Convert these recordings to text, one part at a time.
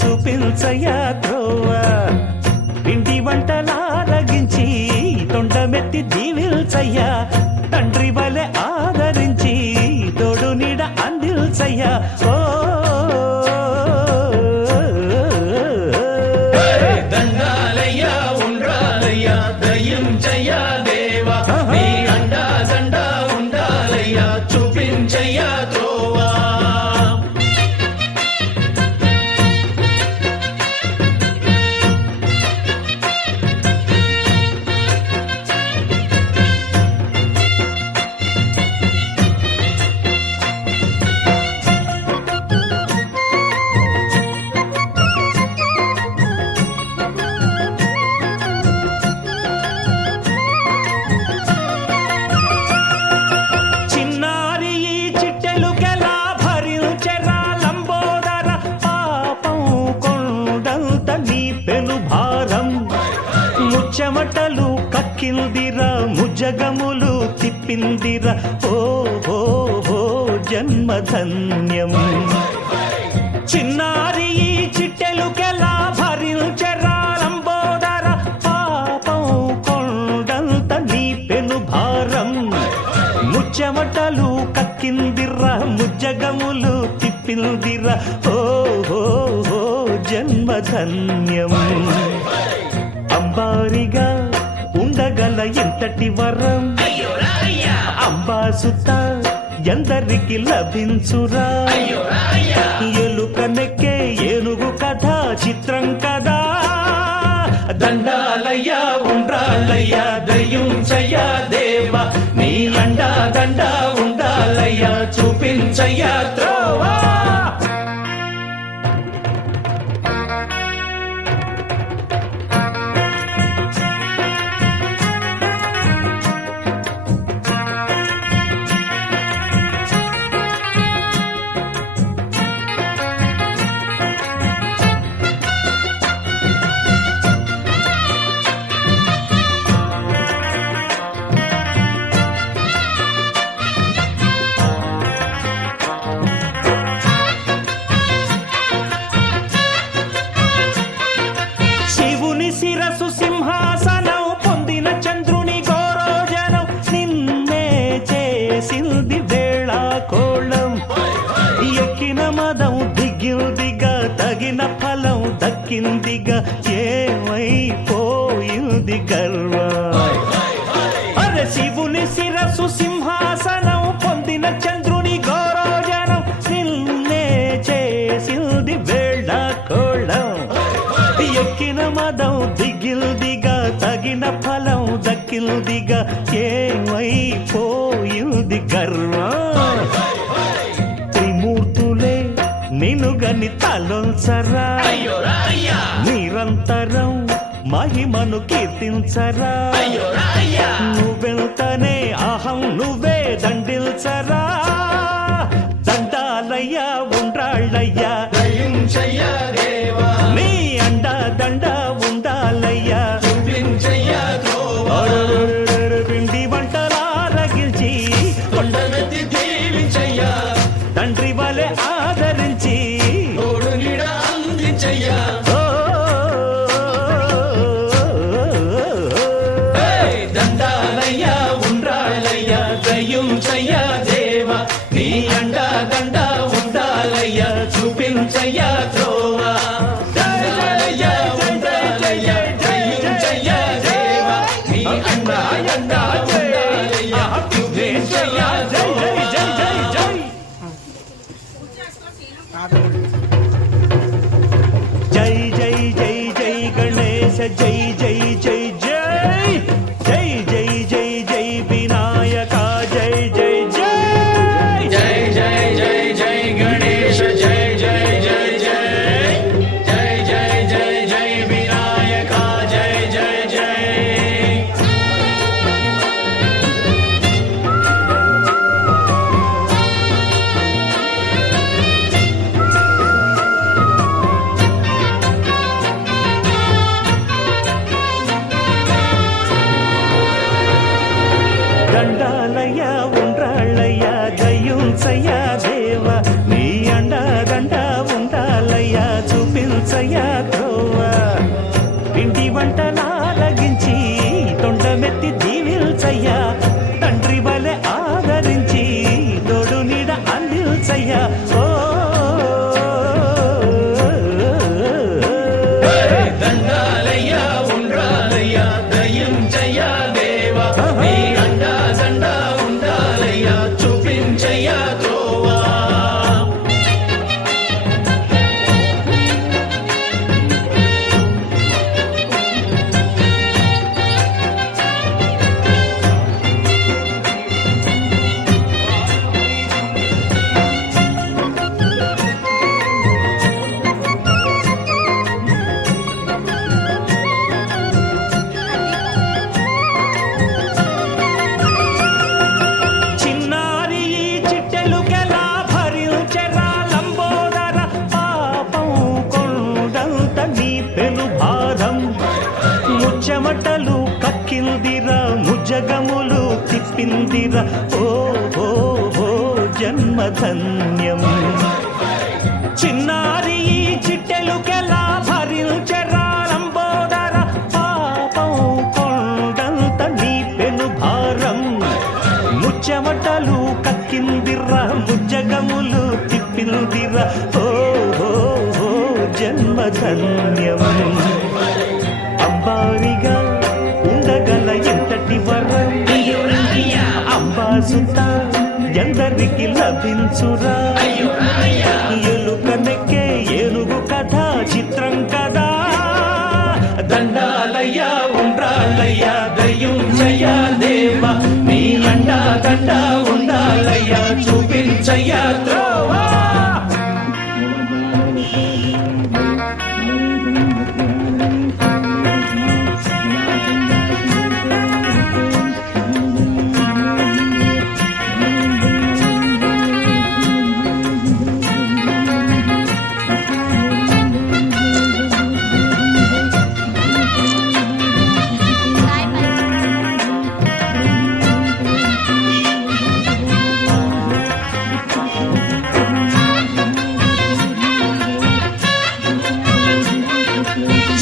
చూపించయ్యా త్రోవా పిండి వంటలారగించి తొండమెత్తి దీవిల్చయ్యా తండ్రి వలె ఆదరించి తోడు నీడ అందిల్చయ్యా ఓ దండాలయ్యా ఉండ్రాలయ్యా దయించయ్యా దేవా నీ అండా దండా ఉండాలయ్యా చూపించయ్యా త్రోవా చెమటలు కక్కిందిరా ముజగములు తిప్పిందిరా ఓ ఓ ఓ జన్మధన్యం చిన్నారి ఈ చిట్టెలుకెలా భరించెరా లంబోదర పాపం కొండంత నీ పెను భారం ముచ్చెమటలు కక్కిందిరా ముజ్జగములు తిప్పిందిరా ఓ ఓ ఓ జన్మధన్యం అంబారిగా ఉండగల ఎంతటి వరం అంబాసుత ఎందరికి లభించురా ఎలుక నెక్కే ఏనుగు కథ చిత్రం కదా దండాలయ్యా ఉండ్రాలయ్యా దయించయ్యా దేవా నీ అండా దండా ఉండాలయ్యా చూపించయ్యా త్రోవా శిరసు సింహాసనం పొందిన చంద్రుని గౌరోజనం నిన్నే చేసింది వేళ కోళం ఎక్కిన మదం దిగిందిగా తగిన ఫలం దక్కిందిగా ఏమైపోయింది గర్వం అరే శివుని శిరసు సింహాసనం పొందిన చంద్రుని గౌరోజనం నిన్నే చేసింది వేళ కోళం ఎక్కిన మదం దిగిల్దిగా తగిన ఫలం దక్కిల్దిగా ఏమైపోయింది గర్వం త్రిమూర్తులే నినుగని తలొల్సరా నిరంతరం మహిమను కీర్తించరా నువ్వెంతనే అహం నువ్వే దండిల్చరా దండాలయ్యా ఉండ్రాళ్ళయ్యా దయించయ్యా దేవా నీ అండా దండా ఉండాలయ్యా చూపించయ్యా త్రోవా పిండి వంటలారగించి కొండమెత్తి దీవించయ్యా తండ్రి వలె ఆదరించి తోడు నీడ అందించయ్యా దండాలయ్యా ఉండ్రాలయ్యా దయించయ్యా దేవా నీ అండా దండా ఉండాలయ్యా చూపించయ్యా త్రోవా దండాలయ్యా ఉండ్రాలయ్యా దయించయ్యా దేవా నీ అండా దండా ఉండాలయ్యా చూపించయ్యా త్రోవా జై జై జై జై గణేశ జై జై జై జై జై జై జై జై వినాయక జై జై జై జై జై జై జై గణేశ జై జై జై జై జై జై జై జై వినాయక జై జై జై ఓ ఓ ఓ జన్మధన్యం. చిన్నారి ఈ చిట్టెలుకెలా భరించరా లంబోదర, పాపం కొండంత నీ పెను భారం. ముచ్చమటలు కక్కిందిర్రా, ముజ్జగములు తిప్పిందిర్రా, ఓ ఓ ఓ జన్మధన్యం. అంబారిగా ఉండగల ఎంతటి వరం, అంబాసుత ఎందరికి లభించురా. ఎలుకనెక్కే ఏనుగు కథ చిత్రం కదా. దండాలయ్యా ఉండ్రాళ్ళయ్యా దయ్యుంచయ్యా దేవా, నీ అండా దండ ఉండాలయ్యా చూపించయ్యా త్రోవా.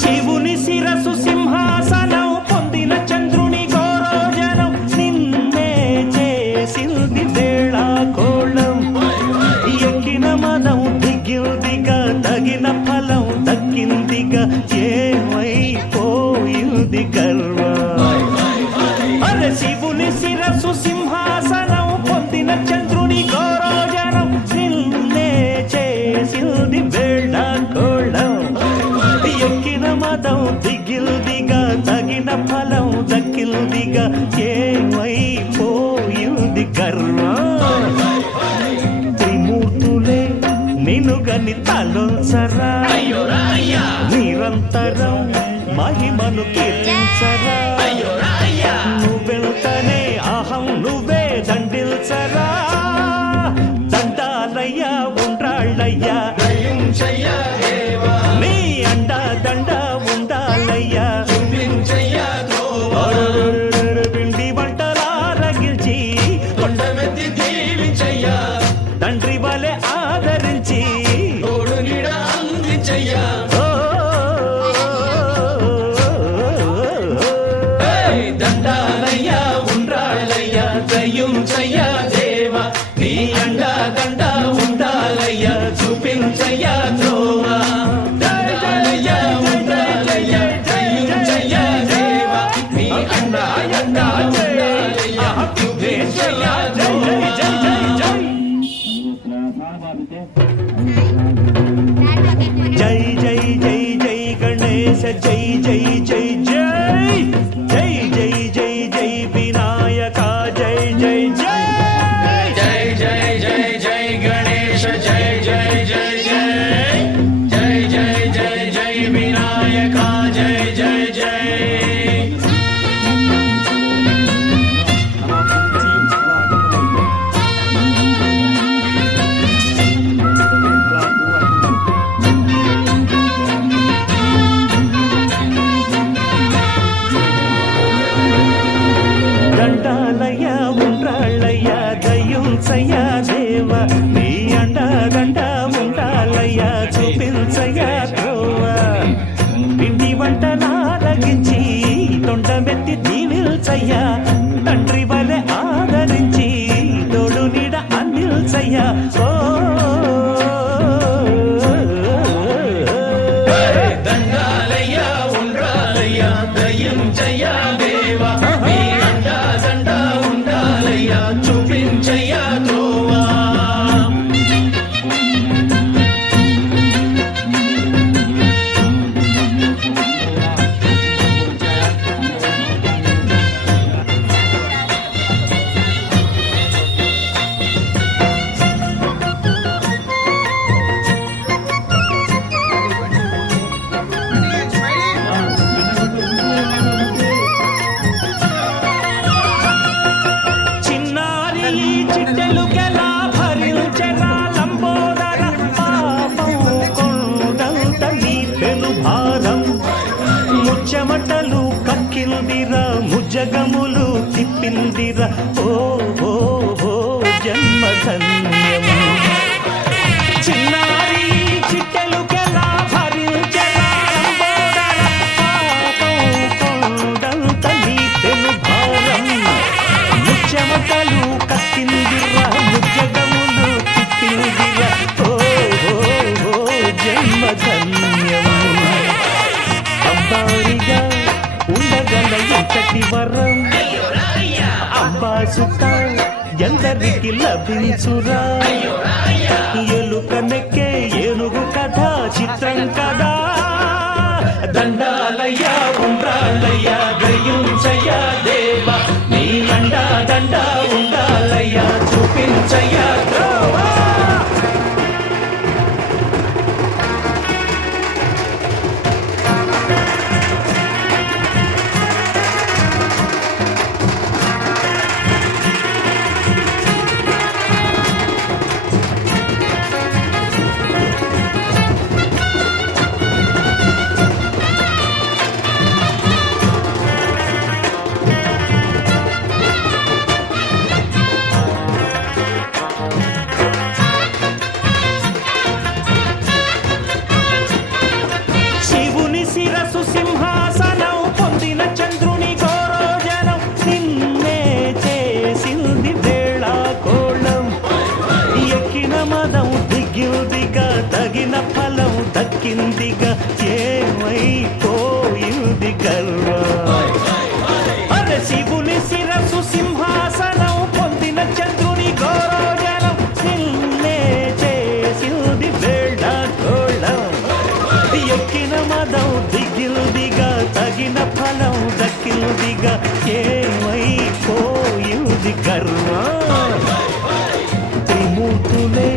శివుని శిరసు సింహాసనం పొందిన చంద్రుని గౌరోజనం, నిన్నే చేసింది వేళా కోళం. ఎక్కిన మనం దిగిందిగా, తగిన ఫలం దక్కిందిగా, ఏమైపోయింది గర్వం. అరే శివుని శిరసు సింహాసనం పొందిన చంద్రుని గౌరోజనం, నిన్నే చేసింది వేళా కోళం. ఎక్కిన మదం దిగిల్దిగా, తగిన ఫలం దక్కిల్దిగా, ఏమైపోయింది గర్వం. త్రిమూర్తులే నిన్నుగని తలొంచరా, నిరంతరం మహిమను కీర్తించరా. నువ్వెంతనే అహం నువ్వే దండిల్చరా. దండాలయ్యా ఉండ్రాళ్ళయ్యా నీ అండా దండ ఉండాలయ్యా. పిండి వంటలారగిల్చి తండ్రి వలె ఆదరించి, దండాలయ్యా ఉండ్రాళ్ళయ్యా దయ్యుంచయ్యా దేవా, నీ అండా దండ ఉండాలయ్యా చూపించయ్యా త్రోవా. దండాలయ్యా ఉండ్రాళ్ళయ్యా దయ్యుంచయ్యా దేవా, నీ అండా దండ ఉండాలయ్యా చూపించయ్యా త్రోవా. జై జై జై జై జై జై జై గణేశ, జై జై జై జై జై జై జై జై వినాయక, జై జై జై జై జై జై జై గణేశ, జై జై జై జై జై జై జై జై వినాయక, జై జై జై. దండాలయ్యా ఉండ్రాళ్ళయ్యా దయ్యుంచయ్యా దేవా, నీ అండా దండ ఉండాలయ్యా చూపించయ్యా త్రోవా. పిండి వంటలారగించి తొండమెత్తి దీవిల్చయ్యా, తండ్రి వలె ఆదరించి తోడు నీడ అందిల్చయ్యా. ఓ దండాలయ్యా ఉండ్రాలయ్యా దయ్యుంచయ్యా దేవా, నీ అండా దండ ఉండాలయ్యా చూపించయ్యా త్రోవా. చెమటలు కక్కిందిరా ముజ్జగములు తిప్పిందిరా ఓ సుత ఎందరికి లభించురా ఎలుక నెక్కే ఏనుగు కథ చిత్రం కదా దండాలయ్యా ఉండాలయ్యా దయించయ్యా దేవా నీ అండా దండ ఉండాలయ్యా చూపించయ్యా ద్రోవా సింహాసనం పొందిన చంద్రుని గౌరవజనం నిన్నే చేసింది వేళాకోళం ఎక్కిన మదం దిగిందిగా తగిన ఫలం దక్కిందిగా ఏమైపోయింది గర్వం అరే శివుని శిరసు సింహాసనం పొందిన చంద్రుని గౌరవజనం నిన్నే చేసింది వేళాకోళం ఎక్కిన మదం దిగిల్దిగా తగిన ఫలం దక్కిల్దిగా ఏమైపోయింది గర్వం త్రిమూర్తులే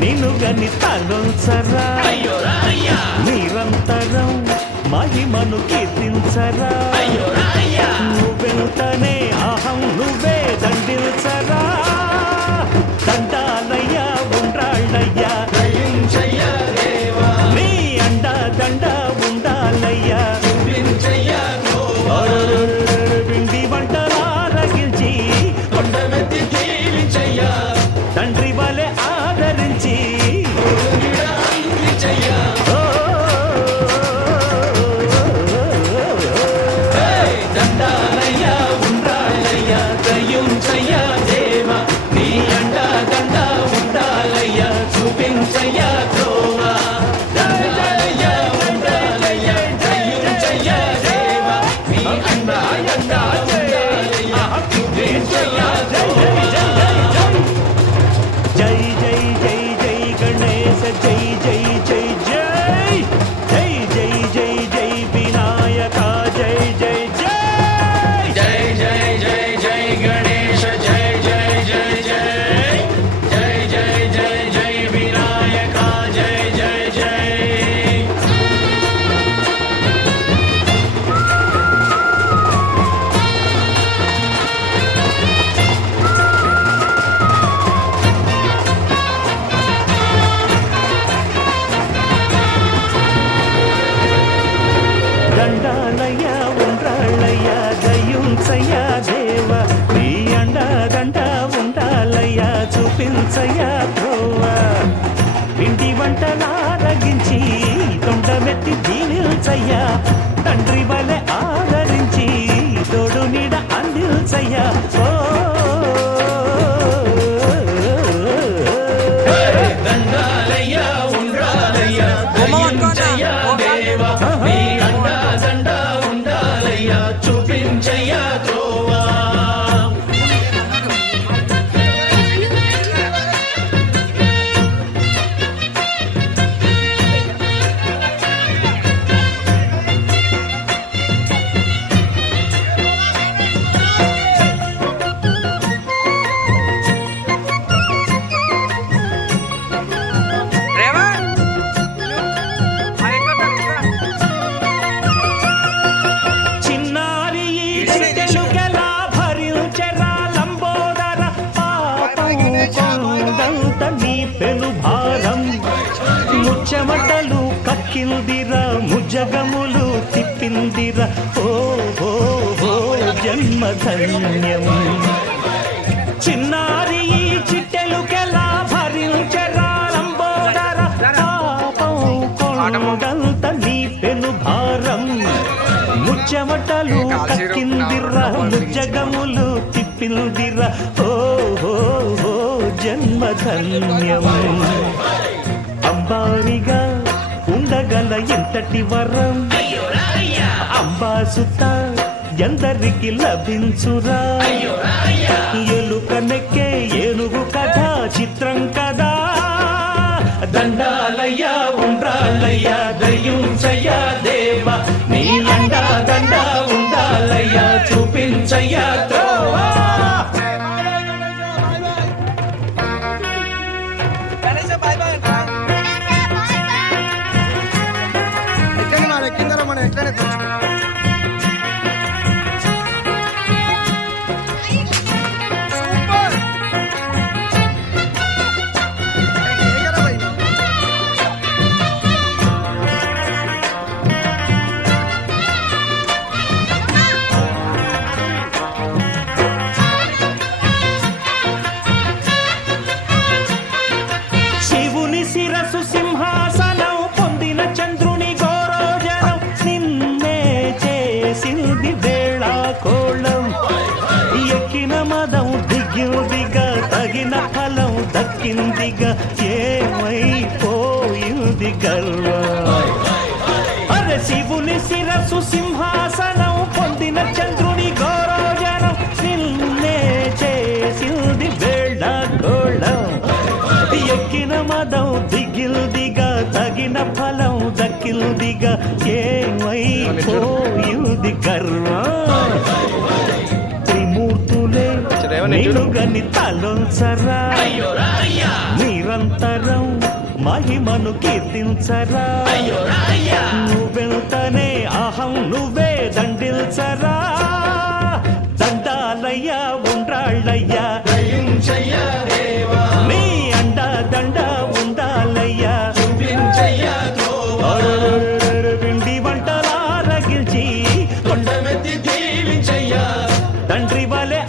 నినుగని తలంచరా నిరంతరం మహిమను కీర్తించరా నువ్వెంతనే అహం నువ్వే దండిల్చరా దండాలయ్యా ఉండ్రాళ్ళయ్యా నీ అండా దండ ఉండాలయ్యా పిండి వంటలారగించి తండ్రి వలె ఆదరించి దండాలయ్యా ఉండాలయ్యా దయించయ్యా దేవా నీ అండా దండ ఉండాలయ్యా చూపించయ్యా ద్రోవా దండాలయ్యా ఉండాలయ్యా దయించయ్యా దేవా నీ అండా దండ ఉండాలయ్యా చూపించయ్యా ద్రోవా జై జై జై జై గణేశ జై జై జై జై జై జై జై జై వినాయక జై జై జై జై జై జై జై గణేశ జై జై జై జై జై జై జై జై వినాయక జై జై జై దండాలయ్యా ఉండ్రాళ్ళయ్యా దయించయ్యా దేవా నీ అండా దండ ఉండాలయ్యా చూపించయ్యా ద్రోవా పిండి వంటలారగించి తొండమెత్తి దీనిల్చయ్యా తండ్రి వలె ఆదరించి తోడు నీడ అందిల్చయ్యా ఓ దండాలయ్యా ఉండ్రాలయ్యా దయించయ్యా దేవా నీ అండా దండ ఉండాలయ్యా చూపించయ్యా ద్రోవా చిన్నారి ఈ చిట్టెలుకెలా భరించెరా లంబోదర పాపం కొండంత నీ పెను భారం ముచ్చమటలు కక్కిందిరా ముజగములు తిప్పిందిరా ఓ ఓ ఓ జన్మధన్యం చిన్నారి ఈ చిట్టెలుకెలా భరించెరా లంబోదర పాపం కొండంత నీ పెను భారం ముచ్చమటలు కక్కిందిరా ముజ్జగములు తిప్పిందిరా ఓ ఓ ఓ జన్మధన్యం అంబారిగా ఉండగల ఎంతటి వరం అంబాసుత ఎంత అందరికి లభించురా ఎలుక నెక్కే ఏనుగు కథ చిత్రం కదా దండాలయ్యా ఉండ్రాళ్ళయ్యా దయ్యుంచయ్యా దేవ నీ అండా దండా ఉండాలయ్యా చూపించయ్యా త్రోవా ఎట్లని మనం ఎక్కిందరో మనం ఎట్లనే శివుని శిరసు సింహాసనం పొందిన చంద్రుని గౌరవజనం నిన్నే చేసింది వేళ కోళం ఎక్కిన మదం దిగిందిగా తగిన ఫలం దక్కిందిగా ఏమైపోయింది గర్వం అరే శివుని శిరసు సింహాసనం పొందిన చంద్రుని గౌరవజనం నిన్నే చేసింది వేళ కోళం ఎక్కిన మదం దిగిల్దిగా తగిన ఫలం దక్కిల్దిగా ఏమైపోయింది గర్వం త్రిమూర్తులే నిలుగని తలొంచరా నిరంతరం మహిమను కీర్తించరా నువ్వెంతనే అహం నువ్వే దండిల్చరా దండాలయ్యా ఉండ్రాళ్ళయ్యా నీ అండ దండ ఉండాలయ్యా పిండి వంటలారగిల్చి తండ్రి వలె